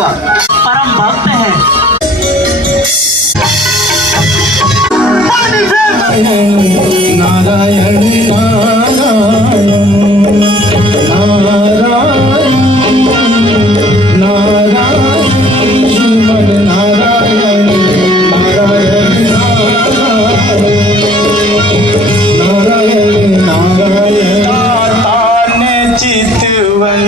हुआ परम भक्त है। नारायण नारायण नारायण नारायण श्रीमन नारायण नारायण नारायण नारायण ताने चितवन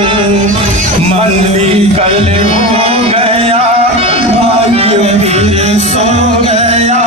मन विकल हो गया, भाग्य फिर सो गया,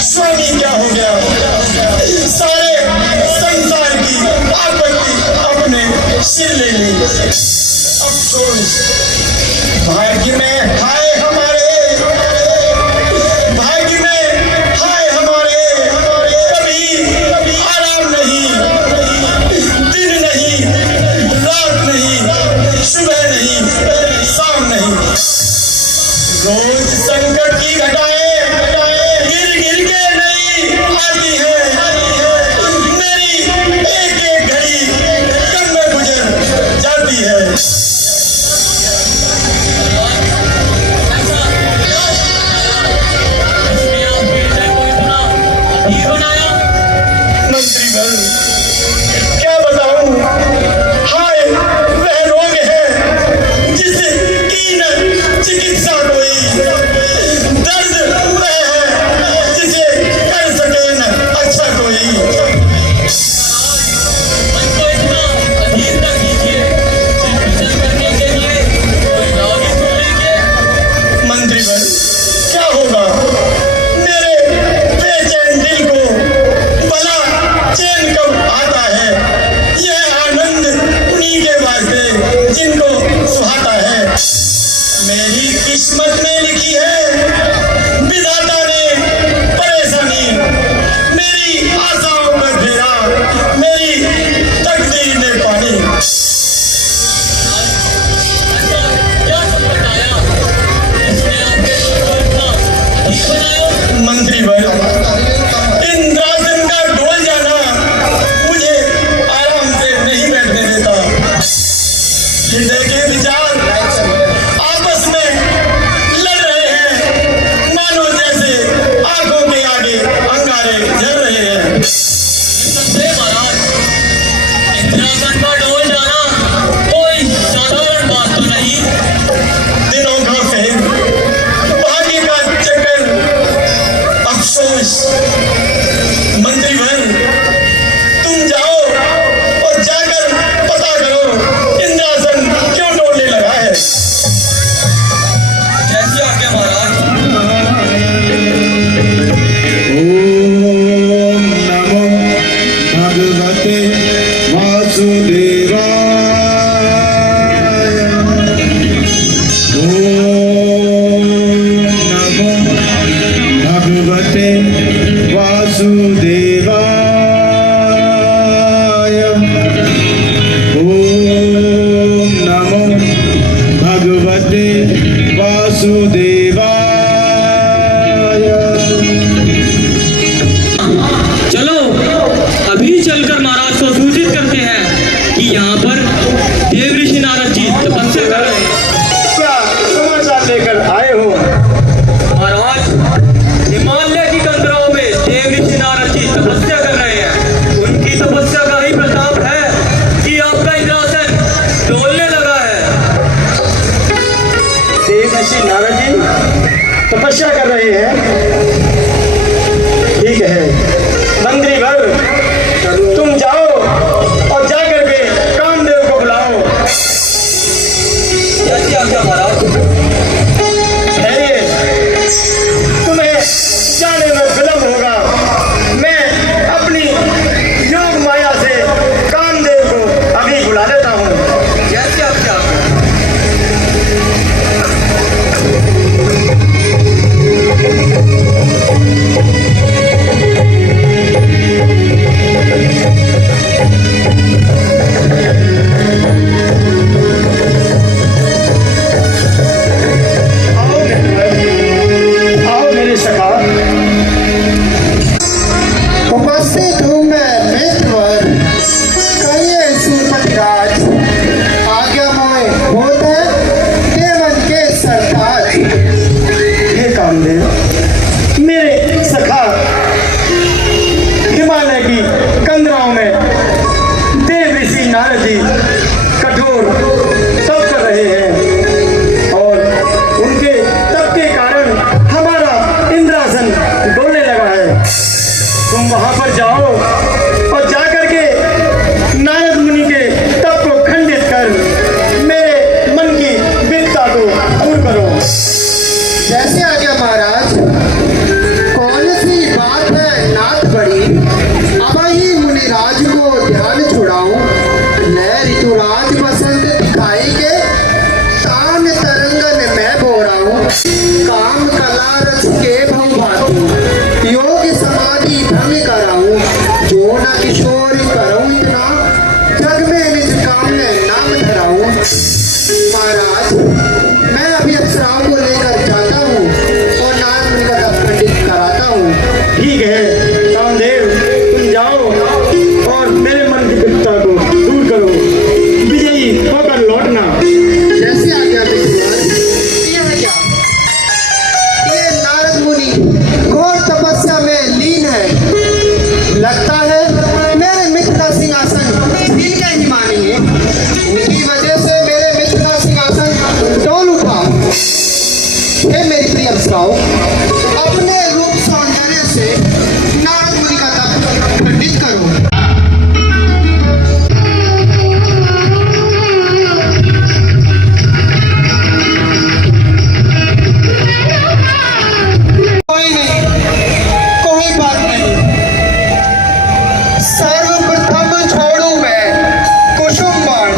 स्वामी क्या हो गया, सारे संसार की आपत्ति अपने सिर ले ली। अफसोस भाग्य में हाय हमारे, भाग्य में हाय हमारे, कभी आराम नहीं, दिन नहीं, रात नहीं, सुबह नहीं, शाम नहीं, रोज संकट की घटाएं गिर के नहीं आती है। मेरी एक एक घड़ी कम में गुजर जाती है। मंत्रीगण क्या बताऊं, हाय वह रोग है जिसकी न चिकित्सा मेरी किस्मत में लिखी है विधाता ने परेशानी, मेरी आशाओं पर फेरा मेरी तकदीर ने पानी। मंत्री भाई, इंद्रासन का डोल जाना मुझे आराम से नहीं बैठने देता। हृदय के विचार आपस में लड़ रहे हैं, मानो जैसे आंखों के आगे अंगारे जल रहे हैं। इंद्रासन का डोल जाना कोई साधारण बात तो नहीं। दिनों का फेर, भाग्य का चक्कर, अफसोस। मंत्री भर, तुम जाओ और जाकर पता करो इंद्रासन क्यों डोलने लगा है। जैसे आज्ञा महाराज। ओम नमो भगवते वासुदेवाय। ओम नमो भगवते वासुदेवाय। ओम नमो भगवते वासुदेवाय। चलो अभी चलकर महाराज को सूचित करते हैं कि यहाँ पर देव ऋषि नारद जी तपस्या कर रहे हैं। क्या समाचार लेकर आए हो? महाराज, हिमालय की कंदराओं में देव ऋषि नारद जी तपस्या कर रहे हैं। उनकी तपस्या का ही प्रताप है कि आपका इंद्रासन डोलने लगा है। देव ऋषि नारद जी तपस्या कर रहे हैं, ठीक है। मंत्री भर, तुम जाओ और जाकर के कामदेव को बुलाओ। जैसे आज्ञा महाराज। ठहरिए, तुम्हें जाने में विलम्ब होगा। मैं अपनी योग माया से कामदेव को अभी बुला लेता हूँ। जैसे आज्ञा। आओ मेरे सखा। उपस्थित हूँ मैं मित्रवर, कहिए सूरपति राज, आज्ञा मोय होत है देवन के सरताज। हे कामदेव, मेरे सखा हिमालय की कंदराओं में देव ऋषि नारद जी कठोर तप कर रहे हैं और उनके तप के कारण हमारा इंद्रासन डोलने लगा है। तुम वहां पर जाओ और जाकर के नारद मुनि के तप को खंडित कर मेरे मन की विद्ता को दूर करो। जैसे आज्ञा महाराज। कौन सी बात है नाथ बड़ी, अब ही मुनिराज को ध्यान छुड़ाऊं। मैं ऋतुराज बसंत दिखाई के तान तरंगन में बोराऊं। काम कला रच के भव भातू, योग समाधि भंग कराऊं। जो न किशोर करूं इतना, जग में निज काम में नाम धराऊं। महाराज, मैं अभी अप्सराओं को लेकर जाता हूँ और नारद मुनि का तप खंडित कराता हूँ। ठीक है कामदेव, तुम जाओ और मेरे मन की विद्ता को दूर करो, विजयी होकर लौटना। जैसे आज्ञा विद्वान। ये है क्या? ये नारद मुनि घोर तपस्या में लीन है। लगता है मेरे मित्र का सिंहासन इनके ही मानी है। उनकी वजह से मेरे मित्र का सिंहासन डोल उठा। हे मेरी प्रिय अप्सराओं, अपने रूप सौंदर्य से नारद मुनि का तप खंडित करो। कोई नहीं, कोई बात नहीं। सर्वप्रथम छोड़ू मैं कुसुम बाण।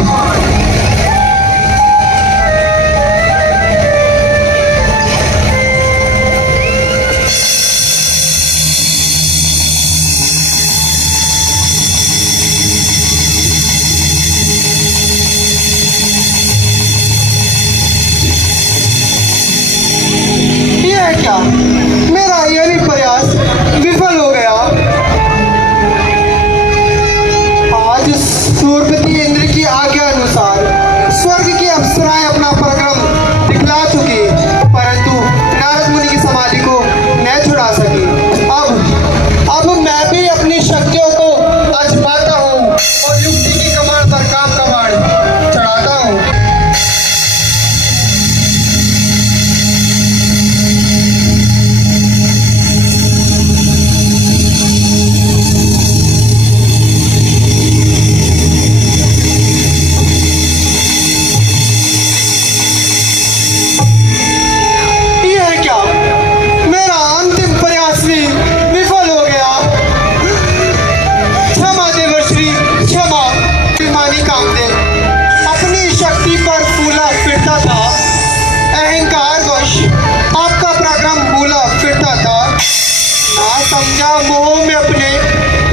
समझा मोह में अपने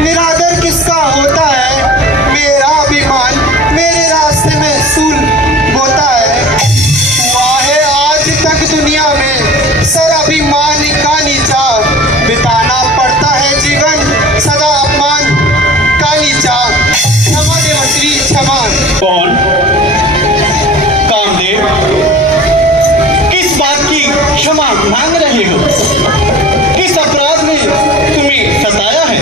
निरादर किसका होता है। मेरा अभिमान मेरे रास्ते में सूल बोता है। हुआ है आज तक दुनिया में सर अभिमान का नीचा, बिताना पड़ता है जीवन सदा अपमान का नीचा। क्षमा देवश्री क्षमा। कौन? कामदेव, किस बात की क्षमा मांग रहे हो? किस अपराध ने तुम्हें सताया है?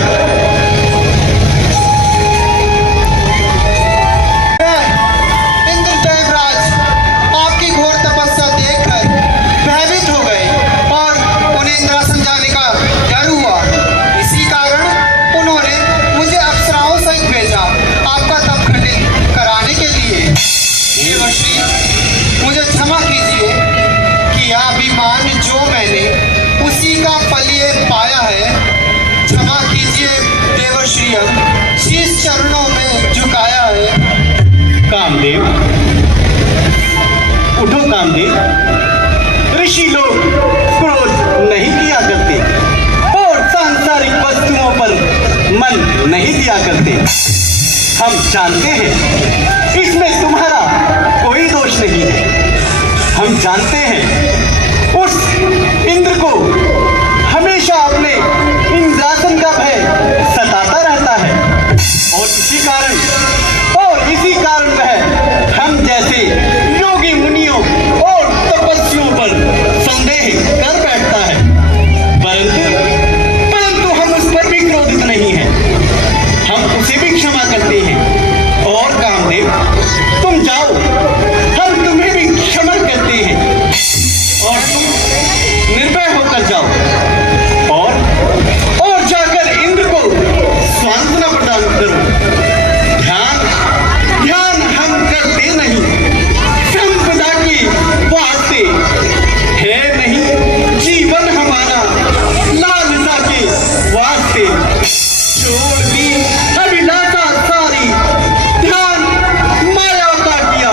इंद्र देवराज आपकी घोर तपस्या देखकर भयभीत हो गए और उन्हें इंद्रासन जाने का डर हुआ। इसी कारण उन्होंने मुझे अप्सराओं सहित भेजा आपका तप खंडित कराने के लिए। देवर्षि, मुझे क्षमा कीजिए कि यह अभिमान जो मैंने उसी का फल ये पाया है। क्षमा कीजिए देवर्षि, शीश चरणों में झुकाया है। कामदेव, उठो कामदेव। ऋषि लोग क्रोध नहीं किया करते और सांसारिक वस्तुओं पर मन नहीं दिया करते। हम जानते हैं इसमें तुम्हारा कोई दोष नहीं है। हम जानते हैं उस इंद्र को हमेशा अपने इंद्रासन का भय सताता रहता है और इसी कारण वह हम जैसे योगी मुनियों और तपस्वियों पर संदेह कर बैठता है। परंतु हम उस पर भी क्रोधित नहीं हैं। हम उसे भी क्षमा करते हैं। और कामदेव, तुम जाओ, हम तुम्हें भी क्षमा करते हैं और तुम निर्भय होकर जाओ और जाकर इंद्र को सांत्वना प्रदान करो। ध्यान हम करते नहीं, संपदा की वास्ते है नहीं जीवन हमारा, लालसा के वास्ते छोड़ दी अभिलाषा सारी, ध्यान माया का किया,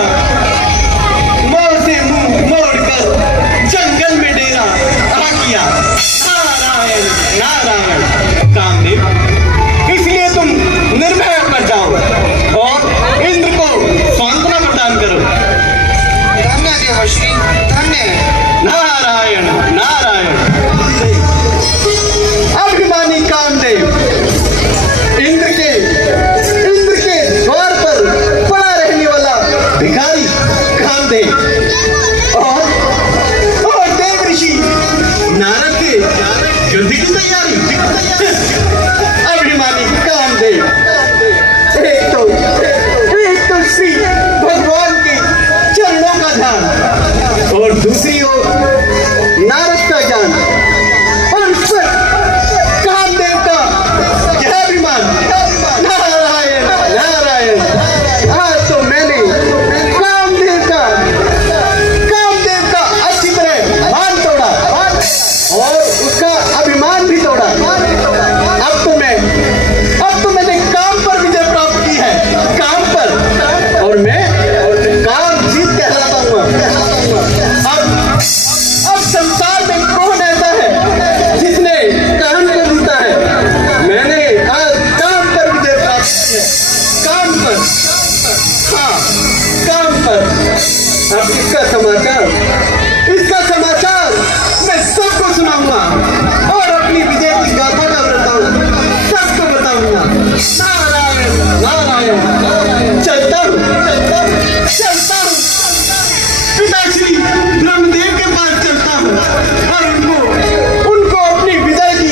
मोह से मुंह मोड़कर जंगल में डेरा आ किया। नारायण नारायण। कामदेव, इसलिए तुम निर्भय होकर जाओ और इंद्र को सांत्वना प्रदान करो। धन्य देवर्षि धन्य। नारायण नारायण। अभिमानी कामदेव, इंद्र के द्वार पर पड़ा रहने वाला भिखारी कामदेव और देव ऋषि नारद के युद्ध की तैयारी। अभिमानी कामदेव, एक तो श्री भगवान के चरणों का ध्यान और दूसरी ओर नारद का ज्ञान और उस पर कामदेव का यह अभिमान। नारायण नारायण। आज तो मैंने कामदेव का अच्छी तरह मान तोड़ा और उसका अभिमान भी तोड़ा। अब तो मैंने काम पर विजय प्राप्त की है, काम पर, और मैं काम जीत कहलाता हूँ। अब संसार में कौन ऐसा है जिसने काम को जीता है? मैंने आज काम पर विजय प्राप्त की है, काम पर। हाँ, काम पर। अब इसका समाचार मैं सबको सुनाऊंगा और अपनी विजय की गाथा का बताऊंगा, सबको बताऊंगा। नारायण नारायण। चलता हूँ पिताश्री ब्रह्मदेव के पास चलता हूँ और उनको अपनी विजय की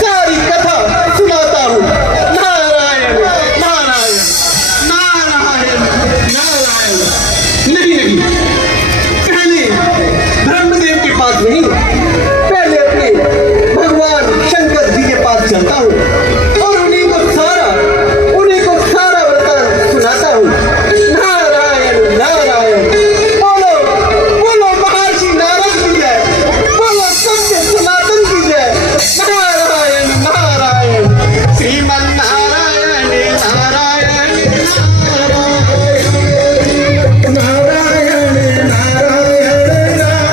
सारी कथा सुनाता हूँ। नारायण नारायण नारायण नारायण। नहीं, पहले ब्रह्मदेव के पास नहीं, पहले अपने भगवान शंकर जी के पास चलता हूँ और उन्हीं को सारा वरदान सुनाता हूँ। नारायण नारायण। बोलो महर्षि नारद की जय, बोलो सत्य सनातन की जय। नारायण नारायण। श्रीमन नारायण नारायण नारायण नारायण नारायण।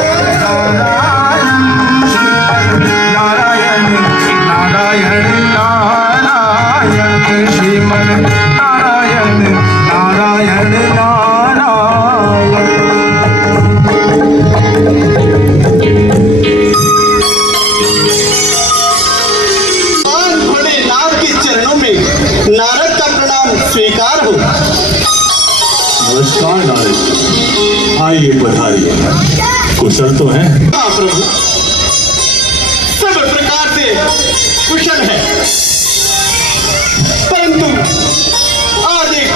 कुशल तो हैं? हाँ प्रभु, सब प्रकार से कुशल है, परंतु आज एक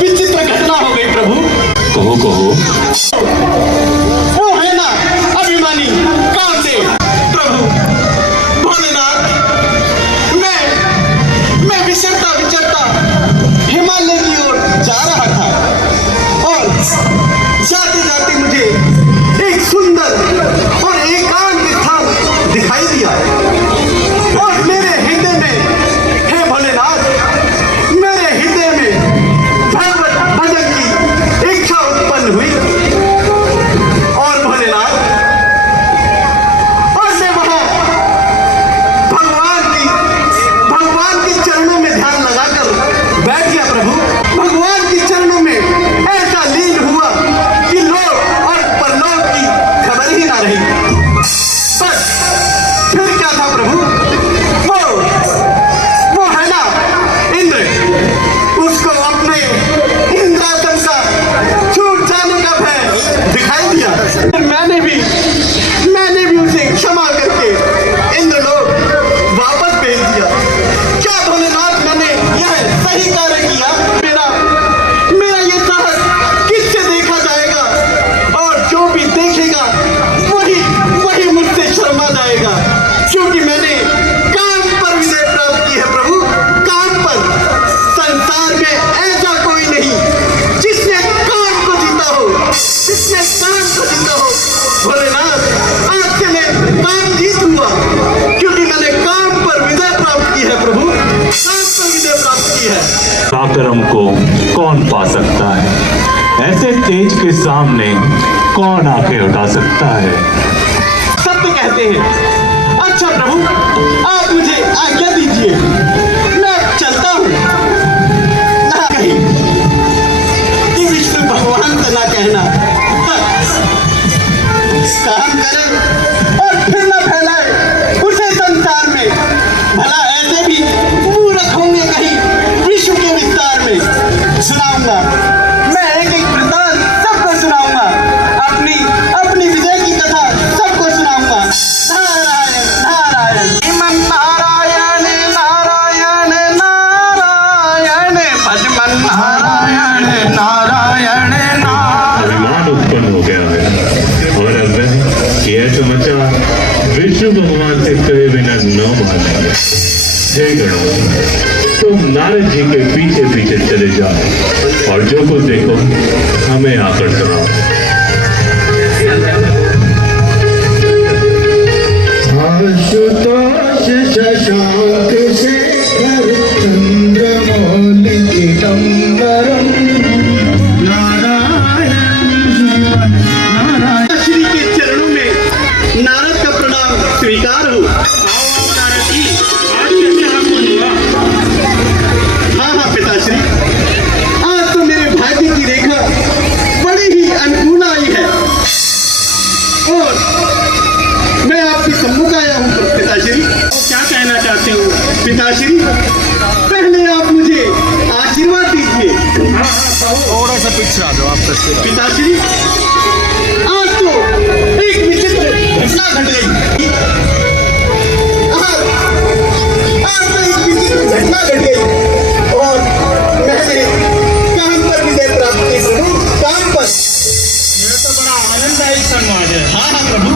विचित्र घटना हो गई प्रभु। कहो कहो। वो है ना अभिमानी कामदेव। प्रभु भोलेनाथ, मैं विचरता हिमालय की ओर जा रहा था और जाते जाते मुझे एक सुंदर और एकांत स्थान दिखाई दिया और मेरे हृदय में, हे भोलेनाथ, मेरे हृदय में भगवत भजन की इच्छा उत्पन्न हुई और भोलेनाथ, और मैं वहां भगवान के चरणों में ध्यान लगाकर बैठ गया प्रभु। भगवान के चरणों में ऐसा लीन हुआ कि लोक और परलोक की खबर ही ना रही। बस फिर क्या था प्रभु, वो है ना इंद्र, उसको अपने इंद्रासन का छूट जाने का भय दिखाई दिया। मैंने भी उसे क्षमा करके इंद्रलोक वापस भेज दिया। क्या भोलेनाथ, मैंने यह सही कार्य किया? मेरा ये साहस किससे देखा जाएगा और जो भी देखेगा वही मुझसे शर्मा जाएगा, क्योंकि मैंने काम पर विजय प्राप्त की है प्रभु, काम पर। संसार में ऐसा कोई नहीं जिसने काम को जीता हो, भोलेनाथ, आज से मैं काम जीत हुआ, क्योंकि मैंने काम पर विजय प्राप्त की है प्रभु, काम पर विजय प्राप्त की है। पराक्रम को कौन पा सकता है? ऐसे तेज के सामने कौन आंखें उठा सकता है? सत्य कहते हैं। अच्छा प्रभु, आप मुझे आज्ञा दीजिए, मैं चलता हूँ। ना कहीं कि विष्णु भगवान से ना कहना, काम करे और फिर ना फैलाए उसे संसार में। भला ऐसे भी मूर्ख होंगे कहीं विश्व के विस्तार में। सुनाऊंगा मैं एक वृतांत सबको सुनाऊंगा, अपनी विजय की कथा सबको सुनाऊंगा। नारायण नारायण श्रीमन नारायण नारायण नारायण भजमन नारायण नारायण नारायण। अभिमान उत्पन्न हो गया है और अब वह यह समाचार विष्णु भगवान से कहे बिना न मानेंगे। हे गणों, तुम नारद जी के पीछे पीछे चले जाओ और जो कुछ देखो हमें आकर सुनाओ। आशुतोष शशांक शेखर चंद्रमौलि चिदंबरम नारायण नारायण। श्री के चरणों में नारद का प्रणाम स्वीकार हो। नारद जी, आज कैसे आगमन हुआ? हाँ पिताश्री, आज तो मेरे भाग्य की रेखा बड़ी ही अनुकूल आई है और मैं आपके सम्मुख आया हूँ पिताश्री। क्या कहना चाहते हो पिताश्री? पहले आप मुझे आशीर्वाद दीजिए। थोड़ा सा पीछे आ जाओ आप तस्वीर। पिताश्री, आज तो एक विचित्र घटना घट गई। आज तो एक विचित्र घटना घट गई और मैंने काम पर विजय प्राप्त की प्रभु, काम पर। यह तो बड़ा आनंददायी संवाद है। हाँ प्रभु,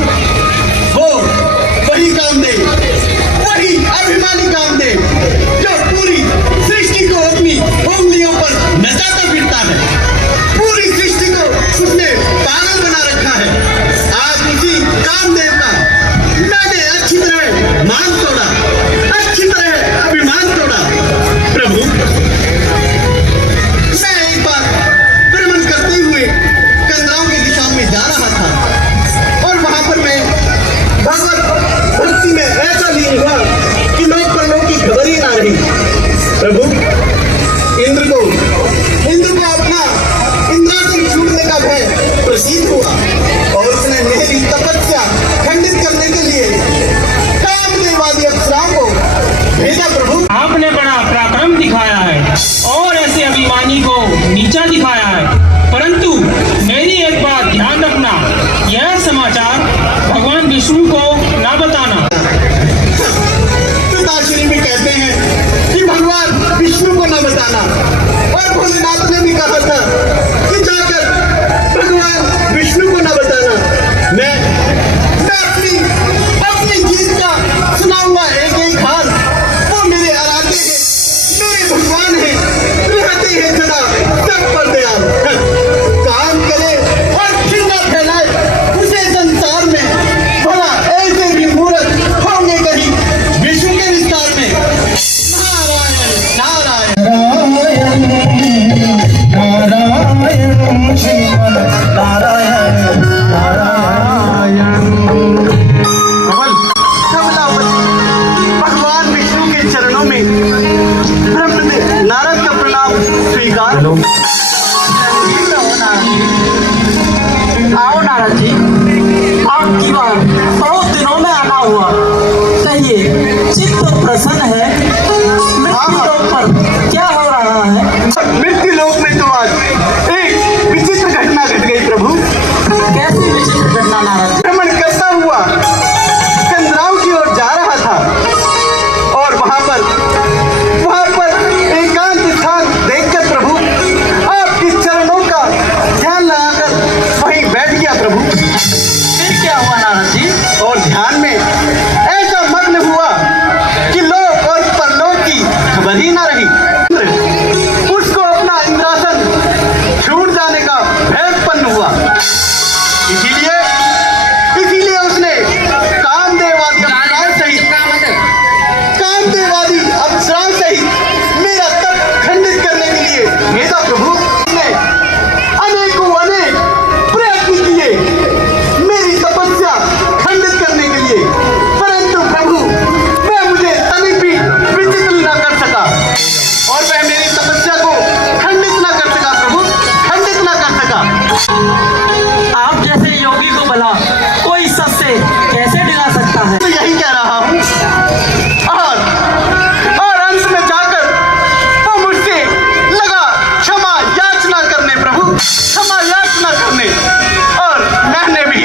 वही कामदेव, वही अभिमानी कामदेव जो पूरी सृष्टि को अपनी उंगलियों पर नचाता फिरता है। पूरी सृष्टि को उसने पागल बना रखा है। आज उसी कामदेव का मैंने अच्छी तरह मान तोड़ा, अच्छी तरह अभिमान तोड़ा। प्रभु, मैं एक बार भ्रमण करते हुए कंदराओं की दिशा में जा रहा था और वहां पर मैं भगवत भक्ति में ऐसा लीन हुआ कि लोक परलोक की खबर बताना। और भोलेनाथ ने भी कहा था कि जाकर भगवान विष्णु को न बताना। मैं अपनी जीत का सुनाऊंगा एक एक हाल। वो मेरे आराध्य हैं, मेरे भगवान हैं, रहते हैं सदा सब पर दयाल। काम करे और फिर न फैलाए उसे संसार में, भला ऐसे भी मूर्ख होंगे कहीं विष्णु के विस्तार में। नारायण नारायण नारायण श्रीमन नारायण नारायण। कमलावती भगवान विष्णु के चरणों में ब्रह्मदेव नारद का प्रणाम स्वीकार। आओ नारद जी, आपकी बार बहुत दिनों में आना हुआ। कहिए, चित्त तो प्रसन्न है। मृत्यु लोक पर क्या हो रहा है? मृत्यु लोक में तो आज एक विचित्र घटना घट गई प्रभु। कैसी विचित्र घटना नारद जी? भ्रमण करता हुआ चंद्राव की ओर जा रहा था और वहां पर एकांत स्थान देखकर प्रभु आपके चरणों का ध्यान लगाकर वहीं बैठ गया प्रभु। फिर क्या हुआ नारद जी? और ध्यान में ऐसा मग्न हुआ कि लोक और परलोक की खबर ही ना रही। उसको अपना इंद्रासन छूट जाने का भय उत्पन्न हुआ। इसीलिए उसने कामदेवादी अप्सराओं सहित मेरा तप खंडित करने के लिए भेजा प्रभु। उसने अनेक प्रयत्न किए मेरी तपस्या खंडित करने के लिए, परंतु प्रभु वह मुझे तनिक भी विचलित न कर सका और वह मेरी तपस्या को खंडित न कर सका प्रभु, खंडित न कर सका। आप जैसे योगी को भला कोई सच से कैसे डिगा सकता है? तो यही कह रहा हूँ। और अंत में जाकर वो मुझसे लगा क्षमा याचना करने प्रभु, क्षमा याचना करने। और मैंने भी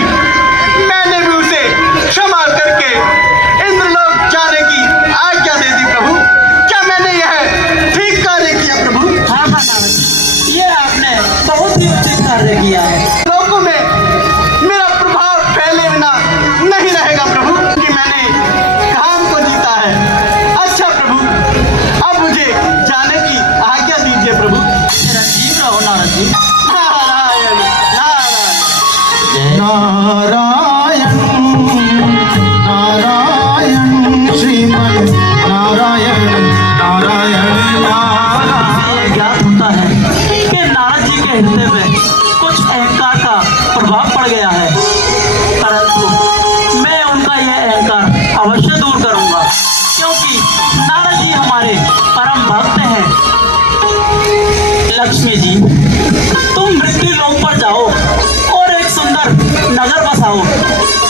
उसे क्षमा करके इंद्रलोक जाने की आज्ञा दे दी प्रभु। क्या मैंने यह ठीक कार्य किया प्रभु? हाँ नारद जी, ये आपने बहुत ही उचित कार्य किया है। लोगों में मेरा प्रभाव फैले बिना नहीं रहेगा प्रभु, कि मैंने काम को जीता है। अच्छा प्रभु, अब मुझे जाने की आज्ञा दीजिए प्रभु। चिरंजीव रहो नारद जी। नारायण नारायण। नारायण नारायण श्रीमन नारायण नारायण नारायण। ये ज्ञात होता है कि नारद जी के हृदय में कुछ अहंकार का प्रभाव पड़ गया है, परंतु मैं उनका यह अहंकार अवश्य दूर करूंगा, क्योंकि नारद जी हमारे परम भक्त हैं। लक्ष्मी जी, तुम मृत्यु लोक पर जाओ और एक सुंदर नगर बसाओ,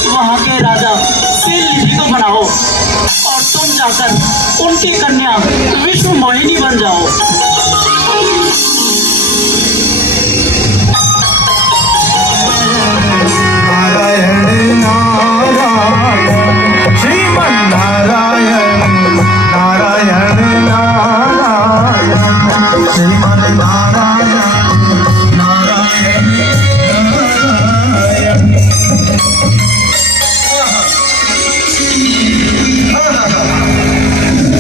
वहां के राजा शीलनिधि को बनाओ और तुम जाकर उनकी कन्या विष्णु मोहिनी बन जाओ। नारायण नारायण श्रीमन नारायण नारायण नारायण श्रीमन नारायण नारायण नारायण।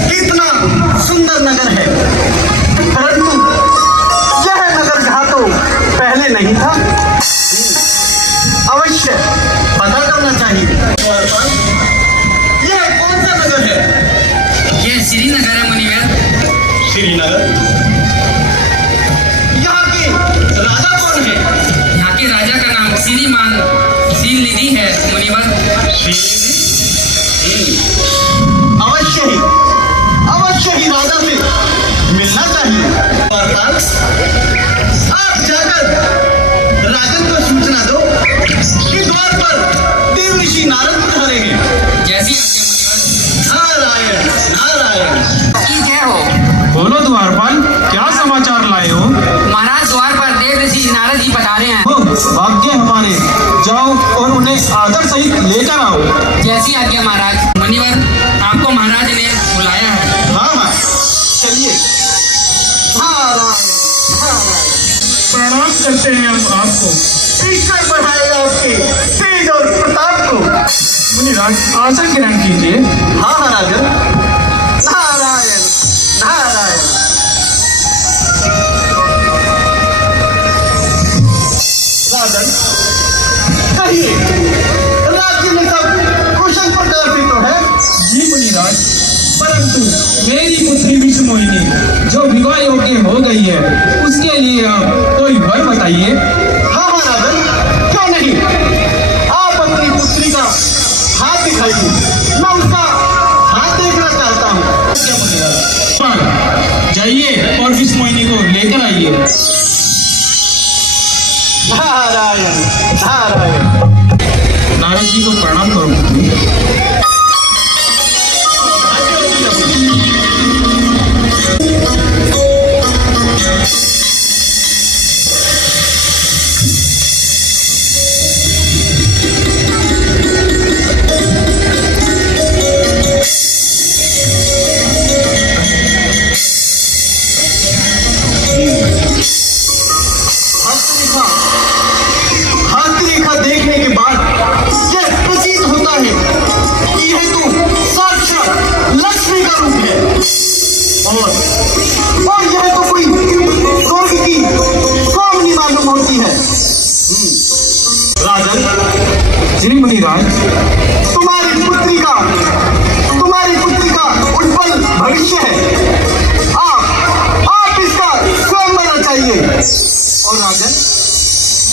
कितना सुंदर नगर है, परंतु यह नगर जहाँ तो पहले नहीं था। अवश्य पता करना चाहिए। यह कौन सा नगर है? ये श्रीनगर है मुनिवर। श्रीनगर। यहाँ के राजा कौन है? यहाँ के राजा का नाम श्रीमान शीलनिधि है मुनिवर। अवश्य ही राजा से मिलना चाहिए। आप जाकर राजन को सूचना दो कि द्वार पर देव ऋषि नारद पधारे हैं। जैसी आज्ञा मुनिवर। नारायण नारायण। की जय हो। बोलो द्वारपाल, क्या समाचार लाए हो? महाराज, द्वार पर देव ऋषि नारद जी पधारे हैं। हो, भाग्य हमारे। जाओ और उन्हें आदर सहित लेकर आओ। जैसी आज्ञा महाराज। मुनिवर, आपको महाराज ने बुलाया है। हाँ हाँ, चलिए। हाँ करते हैं हम आपको। ईश्वर बढ़ाए आपके तेज और प्रताप को। मुनिराज आसन ग्रहण कीजिए। हाँ हाँ राजन, नारायण नारायण। राजन कहिए, राज्य में सब कुशल प्रकार से तो है? जी मुनिराज, परंतु मेरी पुत्री विष्णु मोहिनी जो विवाह योग्य हो गई है, उसके लिए आप कोई वर बताइए। हाँ हाँ राजन, क्यों नहीं, आप अपनी पुत्री का हाथ दिखाइए, मैं उसका हाथ देखना चाहता हूँ। क्या मुनिराज, पर जाइए और विष्णु मोहिनी को लेकर आइए। नारायण नारायण। नारद जी को प्रणाम करो पुत्री। हस्तरेखा देखने के बाद यह प्रतीत होता है कि यह तो साक्षात लक्ष्मी का रूप है, और यह तो कोई स्वर्ग की स्वामिनी मालूम होती है। राजन, जी मुनिराज, तुम्हारी पुत्री का उज्जवल भविष्य है। आप इसका स्वयंवर रचाइए, और राजन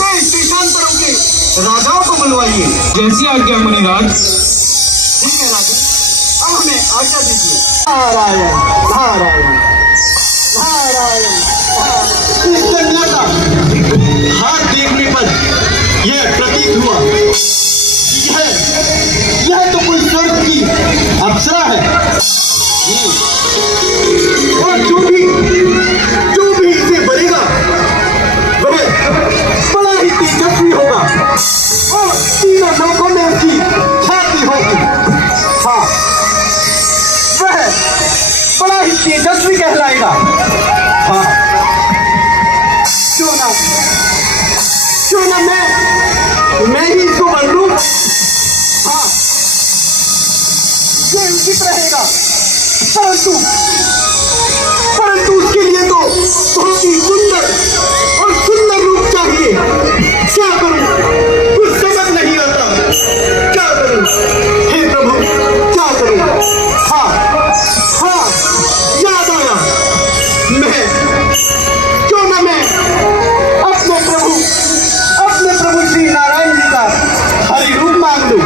देश देशांतरों के राजाओं को बुलवाइए। जैसी आज्ञा मुनिराज। ठीक है राजन, अब हमें आज्ञा दीजिए। नारायण नारायण नारायण। इस कन्या का हाथ देखने पर यह प्रतीत हुआ कि यह तो कोई स्वर्ग की अप्सरा है, और जो भी इससे बनेगा वह बड़ा ही तेजस्वी होगा, और तीनों लोगों में उसकी ख्याति होगी। हाँ, वह बड़ा ही तेजस्वी कहलाएगा। हाँ, क्यों ना मैं ही सुवर्ण रूप, हाँ, ये उचित रहेगा। परंतु उसके लिए तो बहुत ही सुंदर रूप चाहिए। क्या करूं, कुछ समझ नहीं आता, क्या करूं हे प्रभु, क्या करूं। हाँ, याद आया, क्यों ना मैं अपने प्रभु श्री नारायण जी का हरि रूप मांग लूं।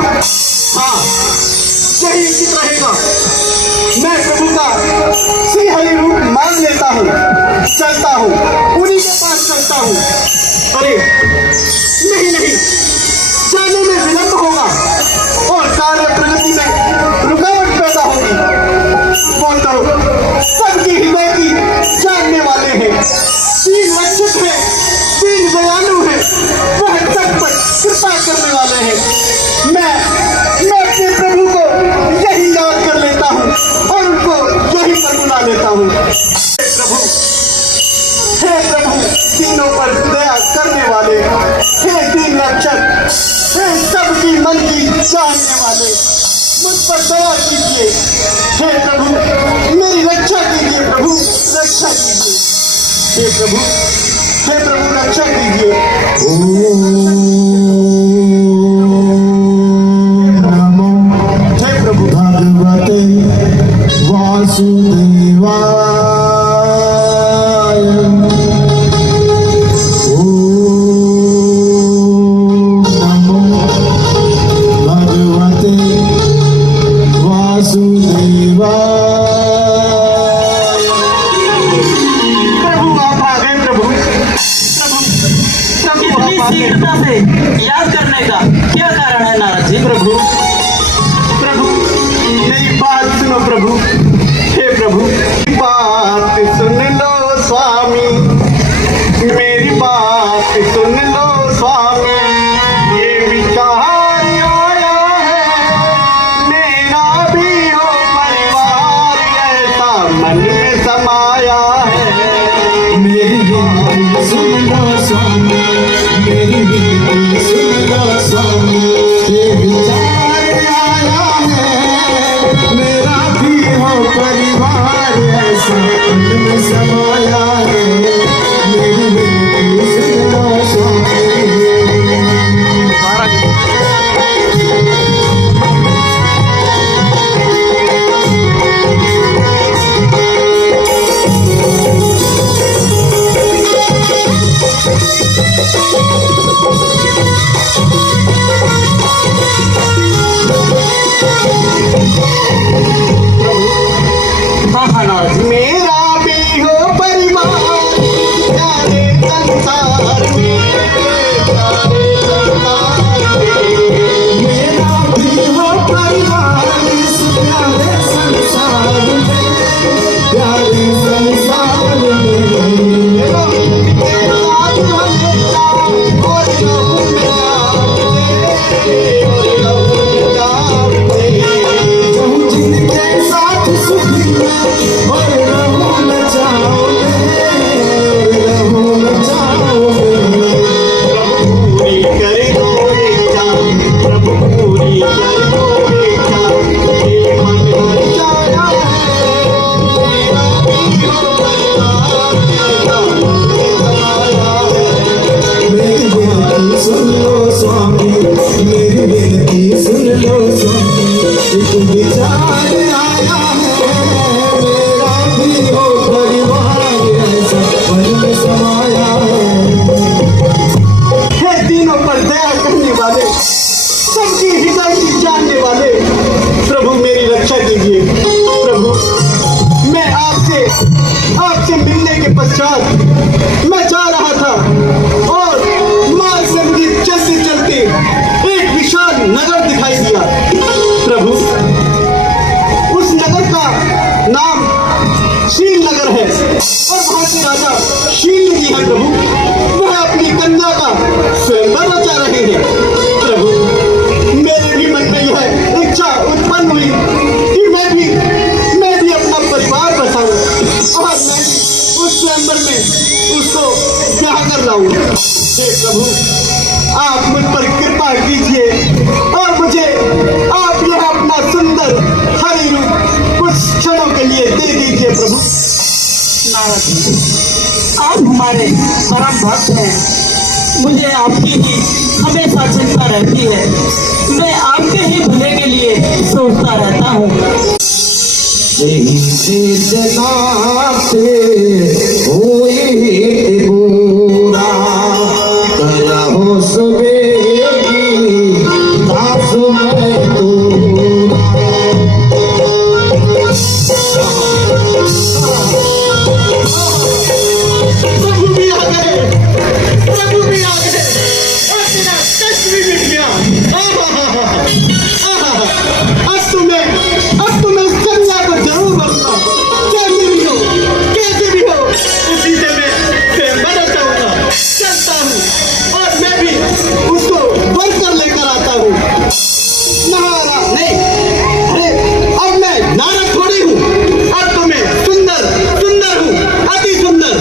हाँ, यही उचित रहेगा। मैं प्रभु का श्री हरि रूप मांग लेता हूँ, चलता हूँ, उन्हीं के पास चलता हूँ। अरे नहीं, जाने में विलंब होगा और कार्य प्रगति में रुकावट पैदा होगी। वो तो सबकी हृदय की जानने वाले हैं, दीन रक्षक है, दीन दयालु है, वह सब पर कृपा करने वाले हैं। मैं अपने प्रभु को यही याद कर लेता हूँ और उनको यही पर बुला लेता हूँ। हे प्रभु, तीनों पर दया करने वाले, हे दीन रक्षक, हे सबकी मन की जानने वाले, मुझ पर दया कीजिए। हे प्रभु, मेरी रक्षा कीजिए। प्रभु, रक्षा कीजिए। हे प्रभु, रक्षा कीजिए। हे प्रभु, भगवते वासुदेवाय। ओम नमो भगवते वासुदेवाय। प्रभु आप आ गए। प्रभु इतनी शीघ्रता से याद करने का क्या कारण है नारद जी? प्रभु मेरी बात सुनो प्रभु। हे प्रभु, बात सुन लो स्वामी, मेरी बात सुन लो स्वामी। ये विचार आया है मेरा भी हो परिवार, ऐसा मन में समाया है। मेरी बात सुन लो स्वामी, विचार आया है, मेरा भी हो परिवार ऐसा मन में समाया है। दीनों पर दया करने वाले, सबकी हृदय की जानने वाले प्रभु मेरी रक्षा कीजिए। प्रभु मैं आपसे मिलने के पश्चात मैं जा रहा था और मार्ग से मुझे चलते चलते एक विशाल नगर दिखाई दिया। प्रभु उस नगर का नाम शील नगर है और वहां के राजा शील जी हैं। प्रभु वह अपनी कन्या का स्वयंवर रचा रहे हैं। प्रभु मेरे भी मन में यह इच्छा उत्पन्न हुई कि मैं भी अपना परिवार बसाऊं और मैं भी उस स्वयंवर में उसको ब्याह कर लाऊं। हे प्रभु आप मुझ पर कृपा कीजिए और मुझे आप यह अपना सुंदर हरि रूप कुछ क्षणों के लिए दे दीजिए। प्रभु नारद जी, आप हमारे परम भक्त हैं। मुझे आपकी ही हमेशा चिंता रहती है। मैं आपके ही भले के लिए सोचता रहता हूँ। यही चेतना से हुई पूरा करा हो सवेगी दास मैं प्रभु भी आ गए, प्रभु भी आ गए और तेरा कष्ट भी मिट गया। अब तो मैं इस कन्या को जरूर बचूंगा। कैसे भी हो उसी से मैं स्वयंवर रचाऊंगा। चलता हूँ और मैं भी उसको वर कर लेकर आता हूँ। नहीं, अरे अब मैं नारद थोड़ी हूँ, अब तो मैं सुंदर हूँ, अति सुंदर।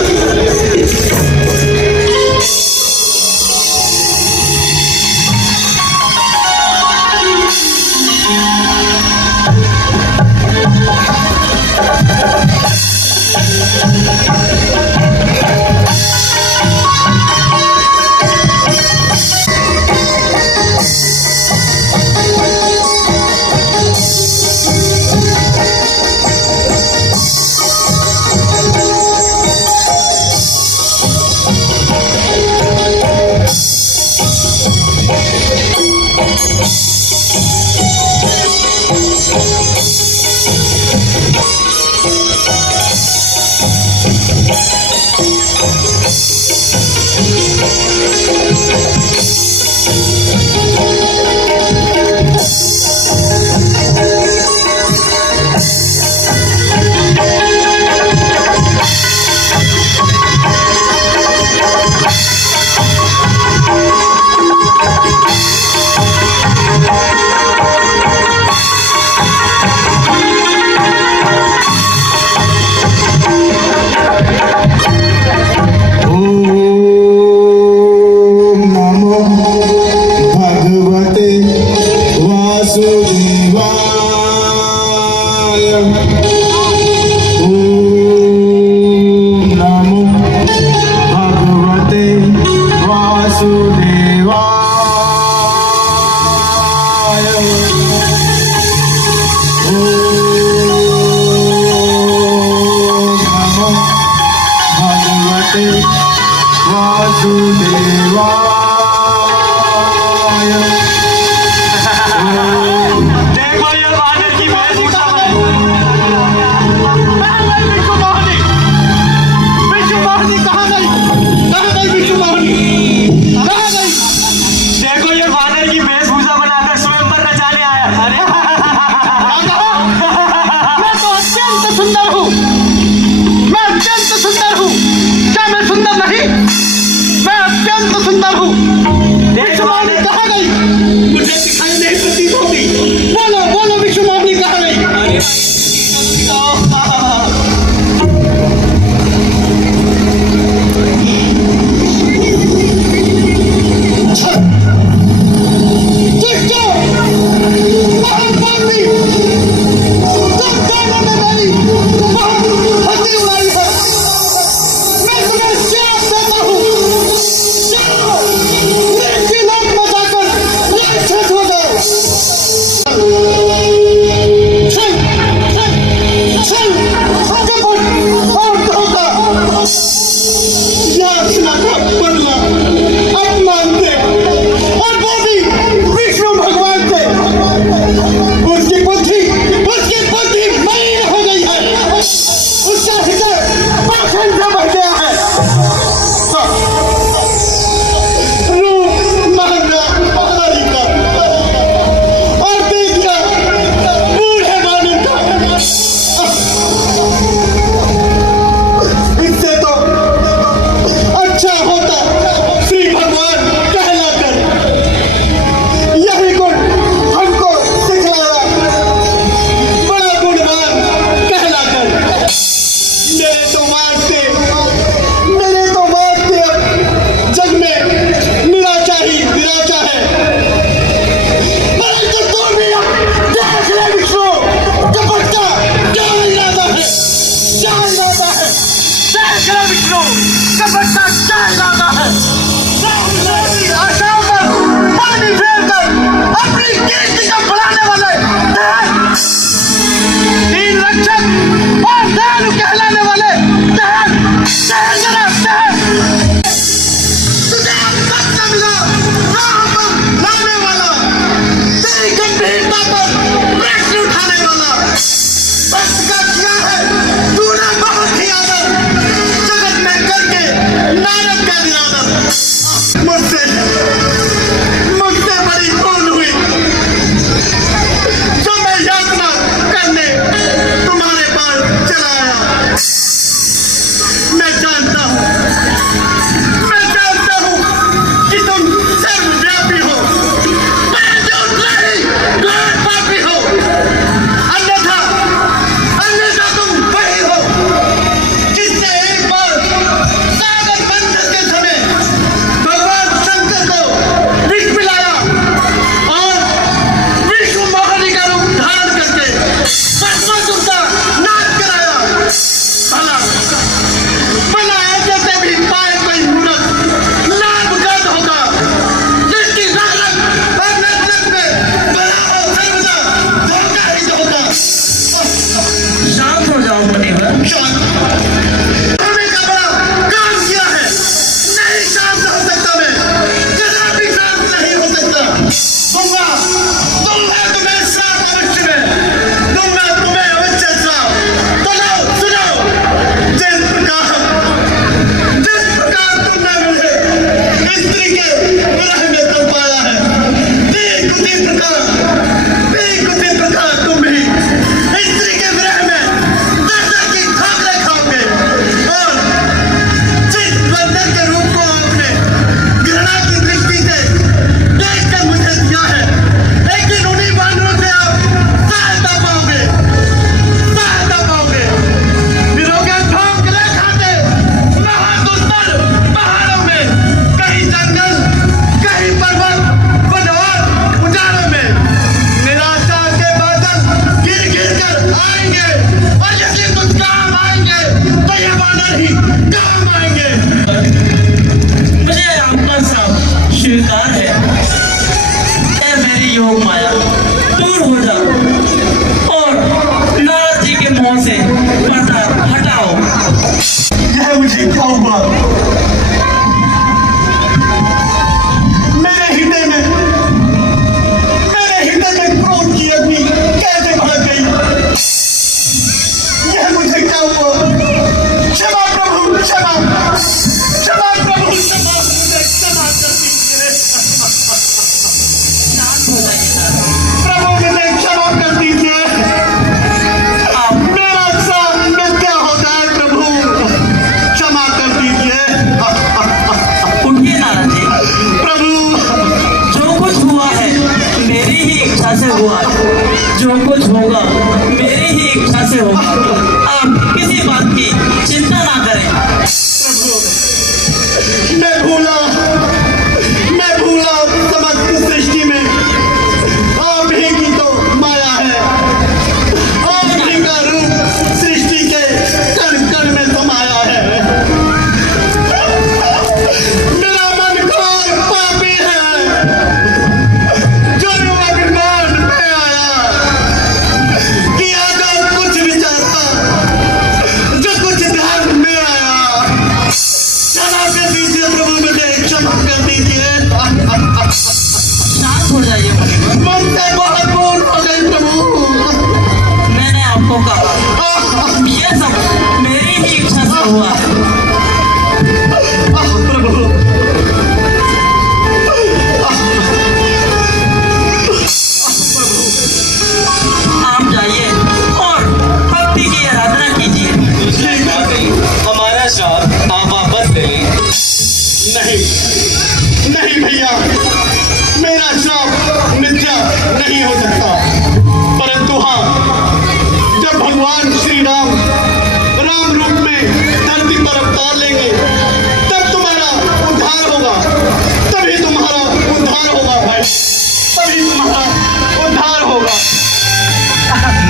देखो ये वानर की वेशभूषा विष्णु मोहिनी कहाँ गई? विष्णु मोहिनी कहाँ गई? देखो ये वानर की वेशभूषा बनाकर स्वयंवर रचाने आया। अरे मैं तो अत्यंत सुंदर हूँ, मैं अत्यंत सुंदर हूँ। क्या मैं सुंदर नहीं? मैं अत्यंत सुंदर हूँ। विष्णु मोहिनी कहाँ गई? मुझे दिखाई नहीं प्रतीत होती। बोलो विष्णु मोहिनी कहाँ गई? उठाने वाले ठहर ठहर जरा ठहर। तुझे वक्त न मिला राह पर लाने वाला, तेरी गंभीरता पर प्रश्न उठाने वाला। वक्त का क्या है तूने बहुत ही आदर जगत में करके नारद का निरादर। मुझसे मुझसे बड़ी भूल हुई जो मैं यातना करने तुम्हारे पास चला आया। मैं जानता हूँ कि तुम सर्वव्यापी हो, मैं जो नहीं घोर पापी हो। अन्यथा तुम वही हो जिसने एक बार सागर मंथन के समय भगवान शंकर को विष पिलाया और विष्णु मोहिनी का रूप धारण करके भस्मासुर का नाश कराया। भला ऐसे से भी पाए कोई मूर्ख लाभप्रद होगा जिसकी रौनक और नजर में बड़ा हो सर्वदा धोखा ही धोखा। शांत हो जाओ मुनिवर। होने का बड़ा काम किया है, नहीं शांत हो सकता मैं, कदापि शांत नहीं हो सकता। तुम्हें श्राप अवश्य में तुम्हें अवश्य श्राप। तो लो सुनो, जिस प्रकार तुमने मुझे स्त्री के विरह में तड़पाया है, ठीक उसी प्रकार तुम भी स्त्री के विरह में दर्द की ठोकरें खाओगे। और जिस बंधन के रूप को आपने घृणा की दृष्टि से देखकर मुझे दिया है, लेकिन उन्हीं बानरों से आप सहायता पाओगे। फिरोगे ठोकरें खाते महादुस्तर पहाड़ों में, कहीं जंगल, कहीं पर्वत, पहाड़ उजाड़ों में। निराशा के बादल गिर गिर कर आएंगे और यदि कुछ काम आएंगे तो ये बादल ही काम आएंगे। मुझे आपका साथ स्वीकार है। ऐ मेरी योग माया दूर हो जा और नारद जी के मुंह से पर्दा हटाओ। यह मुझे क्या हुआ? मेरे हृदय में क्रोध की अग्नि कैसे भड़क गई? यह मुझे क्या हुआ? क्षमा प्रभु, क्षमा प्रभु, मुझे क्षमा कर दीजिए। शांत हो जाइए नारद। प्रभु मुझे क्षमा कर दीजिए। मेरा साथ मिथ्या हो जाए प्रभु, क्षमा कर दीजिए। उठिए नारद जी। प्रभु जो कुछ हुआ है मेरी ही इच्छा से हुआ, जो कुछ होगा मेरी ही इच्छा से होगा। आप किसी बात की चिंता ना करें। मैं भूला समस्त सृष्टि में आप ही की तो माया है। आप ही का रूप सृष्टि के कण कण में समाया है। मेरा मन घोर पापी है, जो अभिमान में आया, किया जो कुछ विचारता, जो कुछ ध्यान में आया। क्षमा कर दीजिए प्रभु, मुझे क्षमा कर दीजिए। शांत हो जाइए मुनिवर। मुझसे बहुत भूल हो गई प्रभु। मैंने आपको कहा ये सब मेरी ही इच्छा से हुआ। प्रभु आप जाइए और भक्ति की आराधना कीजिए। हमारा श्राप आप वापस ले लें। नहीं भैया, मेरा श्राप मिथ्या नहीं हो सकता। परंतु हाँ, जब भगवान श्री राम रूप में धरती पर अवतार लेंगे, तब तुम्हारा उद्धार होगा। तभी तुम्हारा उद्धार होगा भाई, तभी तुम्हारा उद्धार होगा।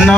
ना